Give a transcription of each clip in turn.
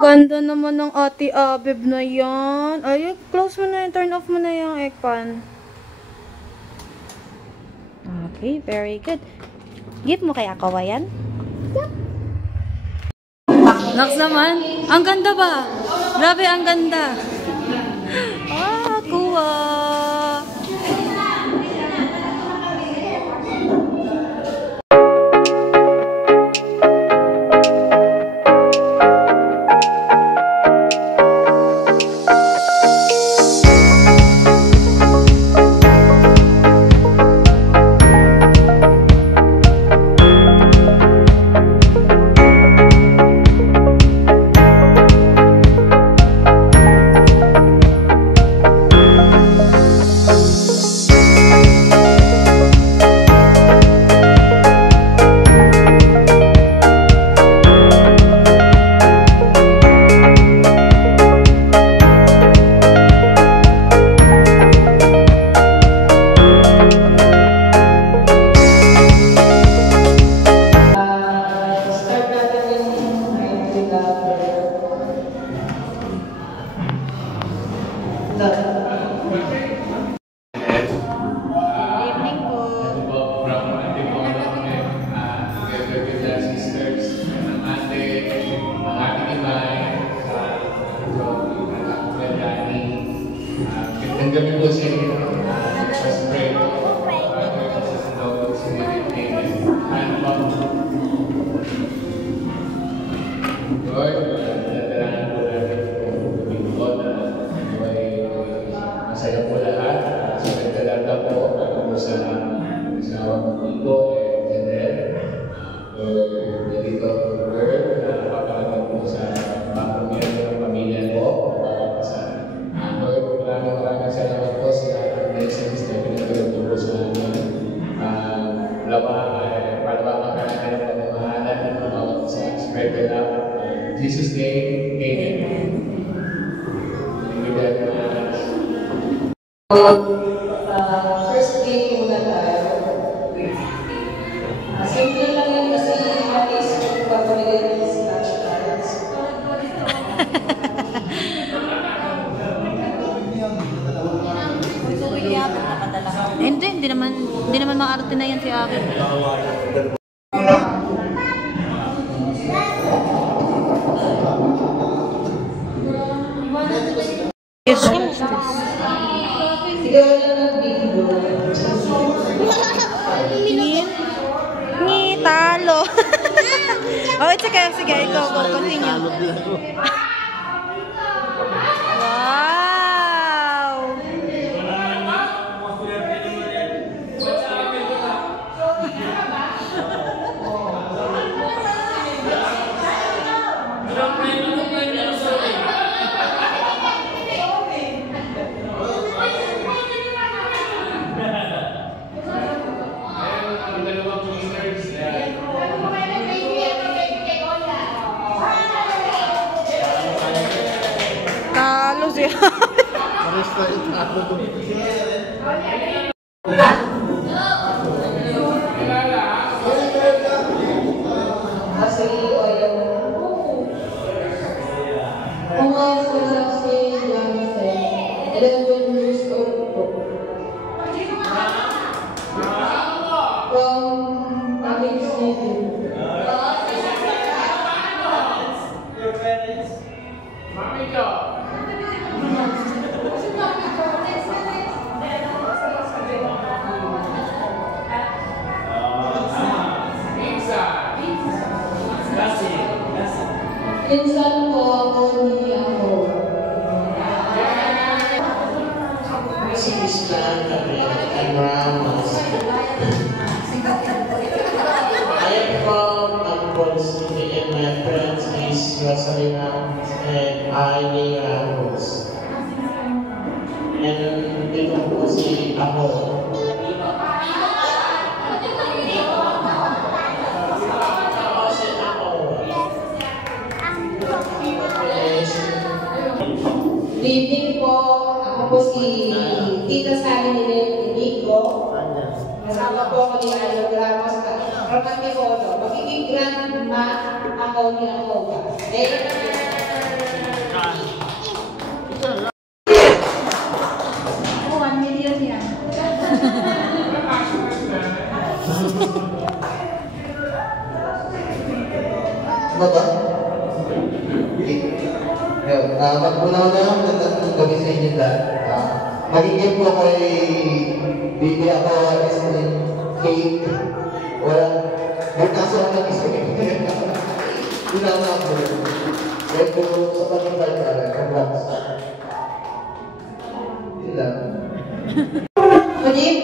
Ganda naman ng ate Abib na yan. Ay, close mo na yan. Turn off mo na yung aircon. Okay, very good. Gift mo kaya kawayan? Yep. Next naman. Ang ganda ba? Grabe, ang ganda. Kuha. Ang gabi po sa inyo, just pray. Sa loob sa Amen. Lord, natalanan po natin yung gabi po na masaya po lahat. Sa nagtalata po, ako sa asawang Nico and Janelle. Lord, nandito ako Lord, na napapalagan po sa pamilya ng pamilya ko. Maraming salamat po sa blessings na pinagulong po sa amin. Palawang kanan ng pamamahalan ng bawat sa spread the love. In Jesus' name, Amen. Thank you very much. First game muna tayo. Simple lang yan kasi atis kung papamilya ng scratch cards. Hindi naman maarte na yan si akin. Yes, ni talo. Oh, it's okay. Sige, go, continue. Talo siya. Pinsan ko ako ni ako. Si Islam, and Ramos. I am from Ampon City and my friends is Rosalina and Aini Ramos. And dito po si ako. Good evening po. Ako po si Tita Sally ni Nico. Kasama po ako ni Ayo Ramos from Antipolo. Magiging grandma ako ni Akoba. Magpunaw na magandang gabi sa inyo lahat. Magiging po ako ay bibili ako ng cake. Wala. May kaso ako ng cake. Yun lang ako. Kaya po sa pag-invite ka, congrats. Yun lang. Mujib?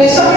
Beso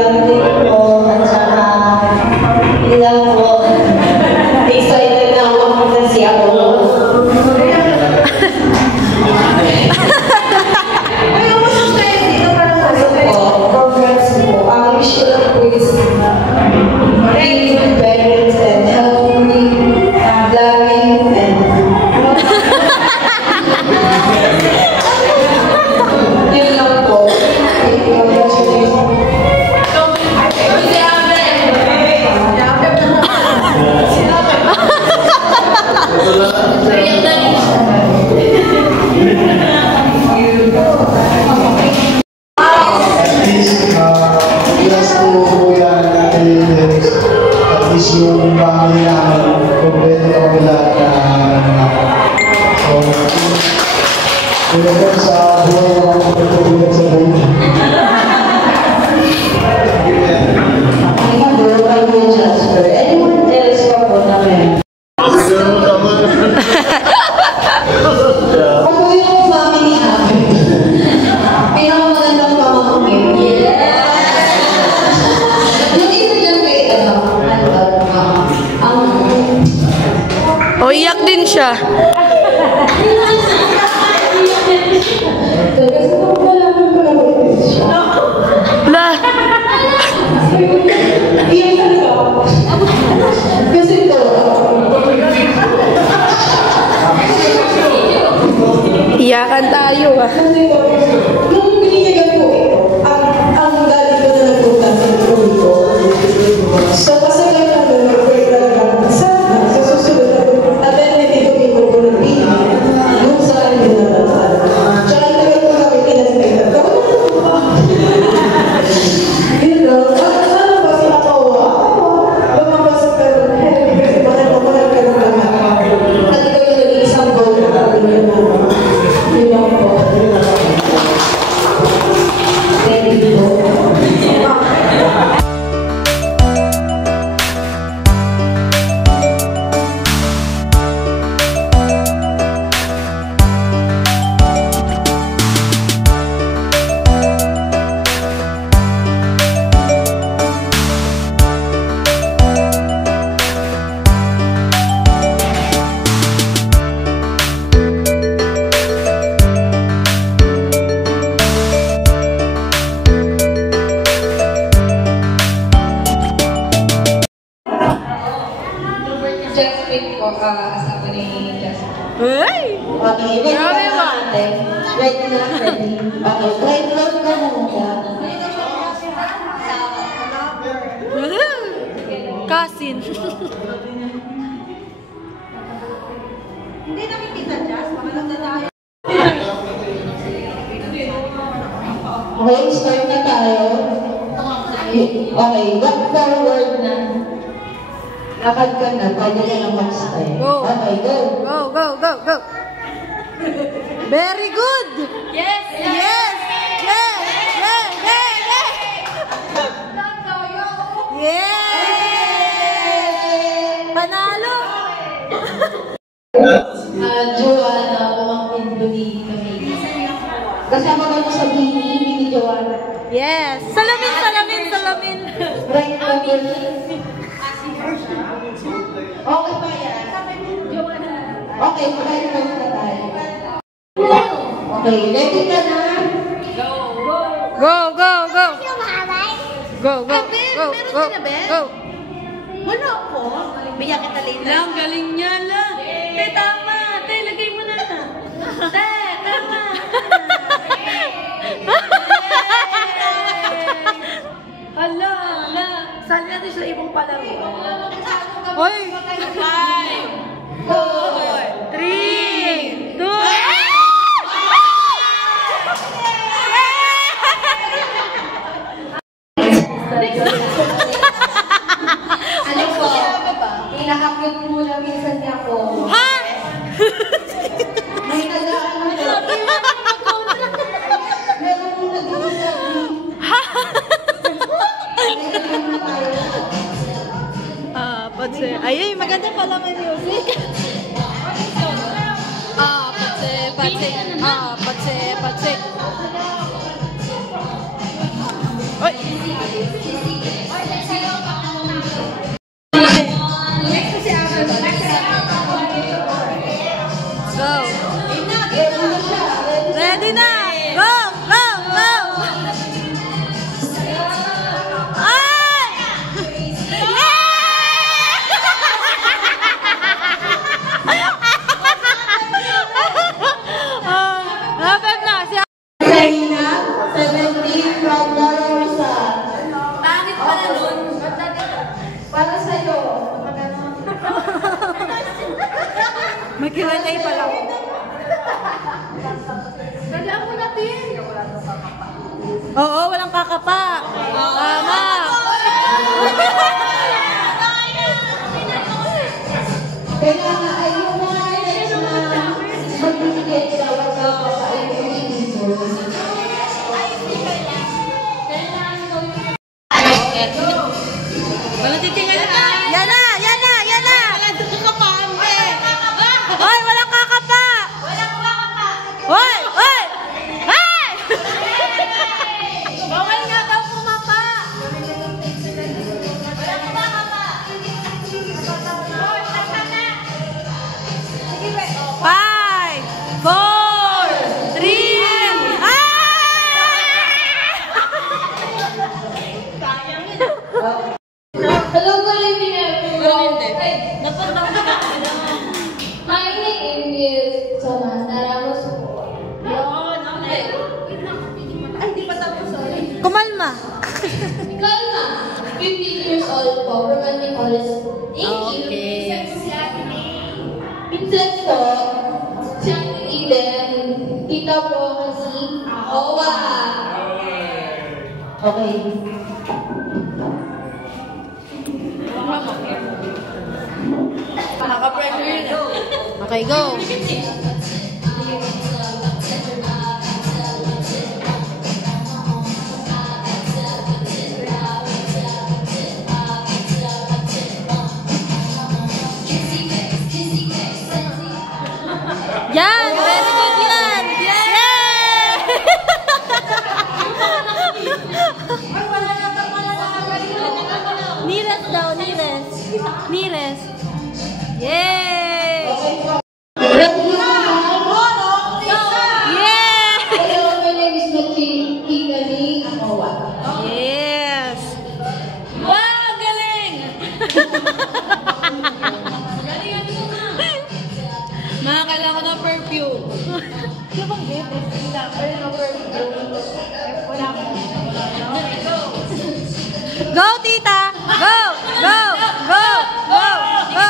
Langit po, at saka ilang po. Excited na ako makita si Apollo. Ay, umusap kayo dito para sa po. Congrats po. Ang wish ko lang po is great parents and healthy, loving, and yun lang po. Yung bahay namin, kompleto na kami lahat na so, pinagod sa buhay ng mga pagkakulat sa buhay. Anyone else pa po namin? Ako yung family namin. Pinakamagandang pamangkin. Yung isa dyan kay O, iyak din siya. La. Kasi ito. Iyakan tayo ah. Nung binitigan ko ito, ang dali ko na nagpunta sa ito. So, kasi lang ang nag-break talaga. Sana, sa susunod na at then, nandito ko ko na yung saan nila naman. Tsaka yung tagal ko kami kinaspekat. Yun lang. Sana ba sila kawa? Lumabas ka rin. Kasi mahal ka rin lahat. At ikaw yung nag-iisang goal na kami yun lang. Yun lang po. Thank you po. Jasmine po, asawa ni Jasmine. Uy! Okay, ready Grabe na ba? natin. Ready na, ready. Okay, try float ka muna. Kasin. Hindi nakikita, Jas. Makalang na tayo. Okay, start na tayo. Okay, walk forward na. Lakad ka na, pwede ka na mag-style. Go. Okay, go. Go, go, go, go. Very good. Yes! Yes. Yes. Yes. Yes. Yes. Yes. Panalo. Joanna, pumangkin po ni Camille. Kasama ba ito sa Bini Joanna? Yes. Salamin, salamin, salamin. Right over. Okay pa yan? Okay, right over na tayo. Okay, ready ka na? Go, go, go. Go, go, go, go, go. Wala po. Biyak kita late. Lang, galing niya lang. Te, tama. Te, lagay mo na. Te, tama. Hala, hala. Saan natin sila ibang palaro? Hoy! 5, 4, 3, 2, Ano po? Pinaka-cute mo lang minsan niya ako. ha? May tagaan mo. Meron mo nag-iisang. Patse. Ay, maganda pala may music. Patse, patse. Patse, patse. Oy! Go! Ready na! Go! Go! Go! Ay! Napep na! Si Reina, 17 from Lorosa. Bakit pala nun? Para sa'yo. may Q&A pala. Kailangan mo natin. Oo, walang kakapa. Tama. Kailangan ay yung mga next na magbibigay sa ay Yan na! Yan na! Yan na! Hoy, walang kakapa! Hoy! Hoy! Hey! Bawal nga daw pumapa! Five, four, three, Hello, good evening, everyone. My name is Samantha Ramos. Ay, di pa tapos, sorry. Kumalma. Kalma, 15 years old po, romantic college. Thank you. Pinsan po, siyang Eden, tita po kasi Owa. Okay. Okay, go. Yan! Very good yan! Yay! Nires daw, Nires. Nires. Yay! Yeah! Hello, my name is Kimberly Owa. Yes! Wow! Galing! Makakala ko ng perfume. Go, tita! Go! Go! Go! Go! Go!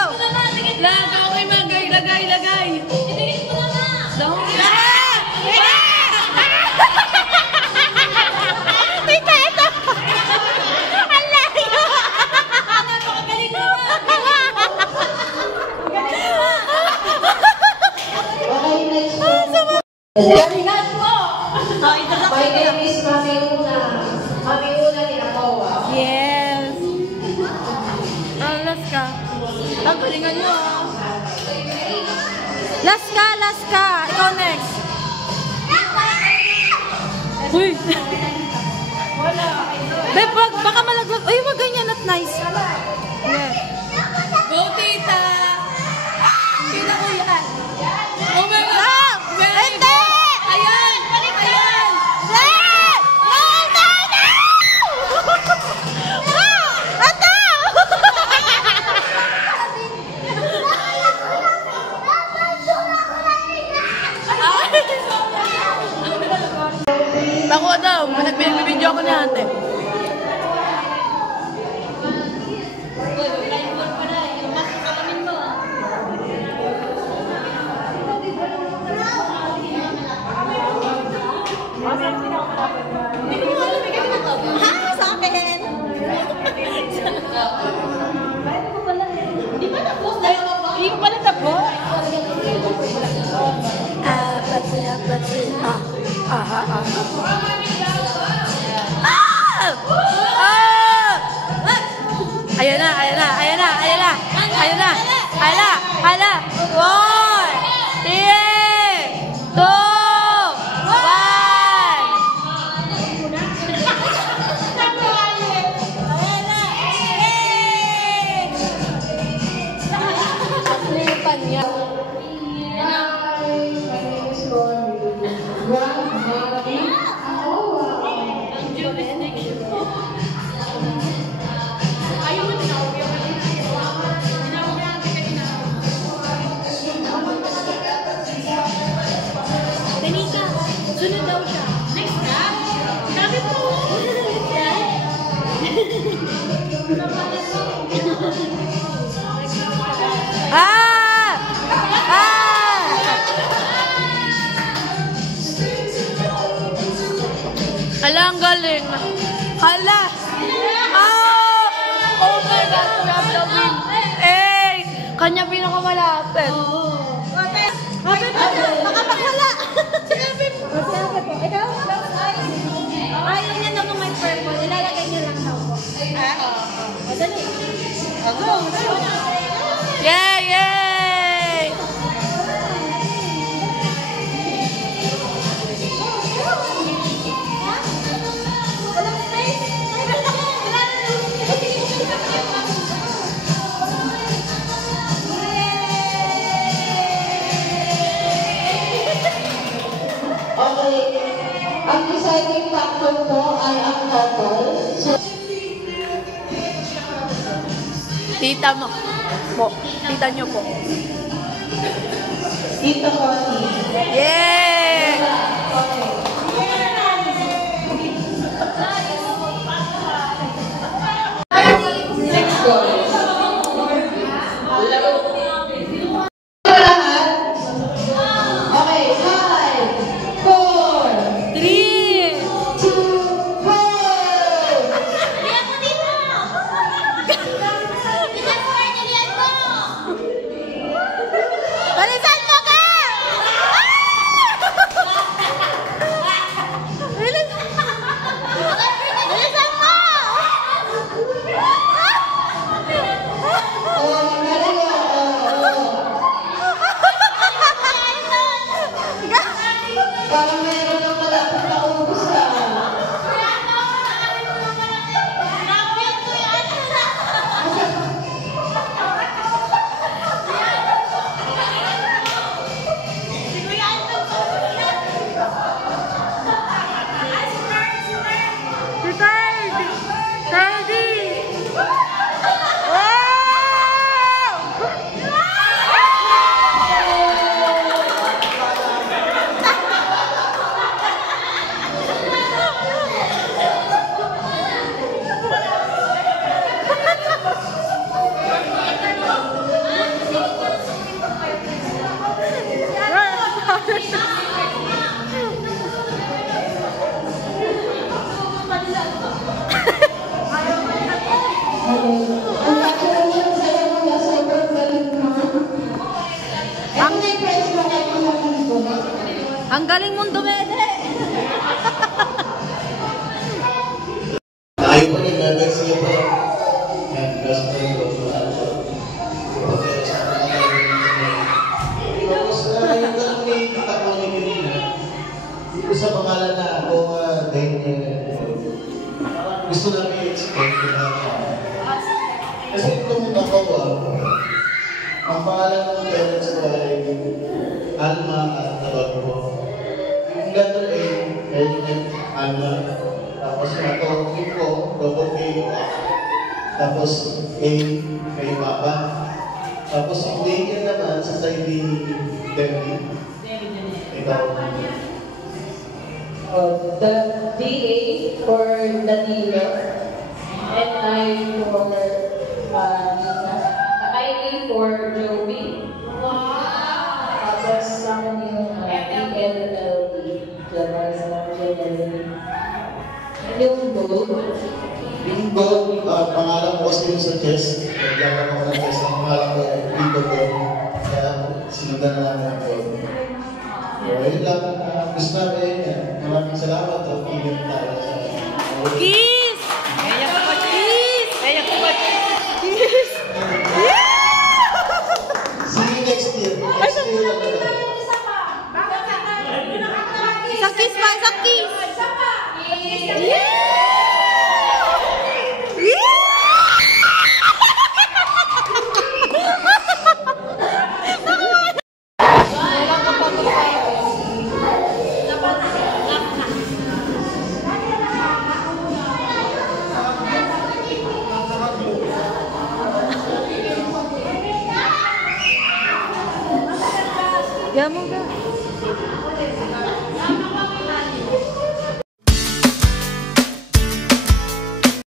Lagay! Lagay! Tita, ito! Ang layo! Okay, next po. Galingan mo! My name is Mami Una. Mami Una ni Akawa. Yes! Last ka. Ang galingan mo ah. Last ka! Last ka! Ikaw next. Uy! Beb, baka malaglag. Uy, wag ganyan at nice. Yeah. Go, tita! Tita ko yan. Oh my God! No! Hindi! Ayan! Ayan! No! No! No! No! No! Ito! Ako daw, nagbibidyo ako ni ate. Ah! Ah! Hala, ang galing. Hala! Ah! Oh my God, grab the win. Eh! Kanya pinakamalapit. Baka magwala. Sinabi po. Ikaw? Ayaw niya na kung may purple. Ilalagay niyo lang daw po. O, dali. Go. Yay! Yay! Walang space. Okay. Ang deciding factor po ay ang couple. So, Tita mo. Po. Tita nyo po. dito ko Yay! lahat. Okay, 5, 4, 3! 2, 1. Lihat mo dito. Lihat mo, lihat mo. Balisan mo ka! Balisan mo! Oh, galing Parang meron ng malapit na ubus ka. Si Tardy! Tardy! Wow! Congratulations sa iyo mga sobrang galing mo. Ang prize mo kay mga dito. Ang galing mong dumede! Ayaw pa rin, nabag siya pa. Yan, best friend ko. Tapos, yung tanong ni Tita ko ni kanina, dito sa pangalan na ako, Daniel, gusto namin i-explain ko na kasi itong ako, ang pangalan ng parents ko ay Alma at Tabago. Yung letter A, Elliot, Alma. Tapos ako, ko, double A, tapos A, kay Papa. Tapos yung Daniel naman sa side ni Debbie. Ikaw. The DA for Danilo and I for Nina. I for Joey. Tapos sa akin yung ELLD. Para sa mga yung gold. Yung gold, pangalan ko kasi yung sa chest. Naglaman ako ng chest. Ang pangalan ko ay Tito Gold. Kaya sinundan na namin ang gold. Yun lang. Gusto namin. Maraming salamat at ingat tayo sa Kiss! Kaya ko ba? Kiss! Kaya ko ba? Kiss! See you next year. Next year lang na. Isang kiss pa! Isang kiss! Yeah! Gamo ka.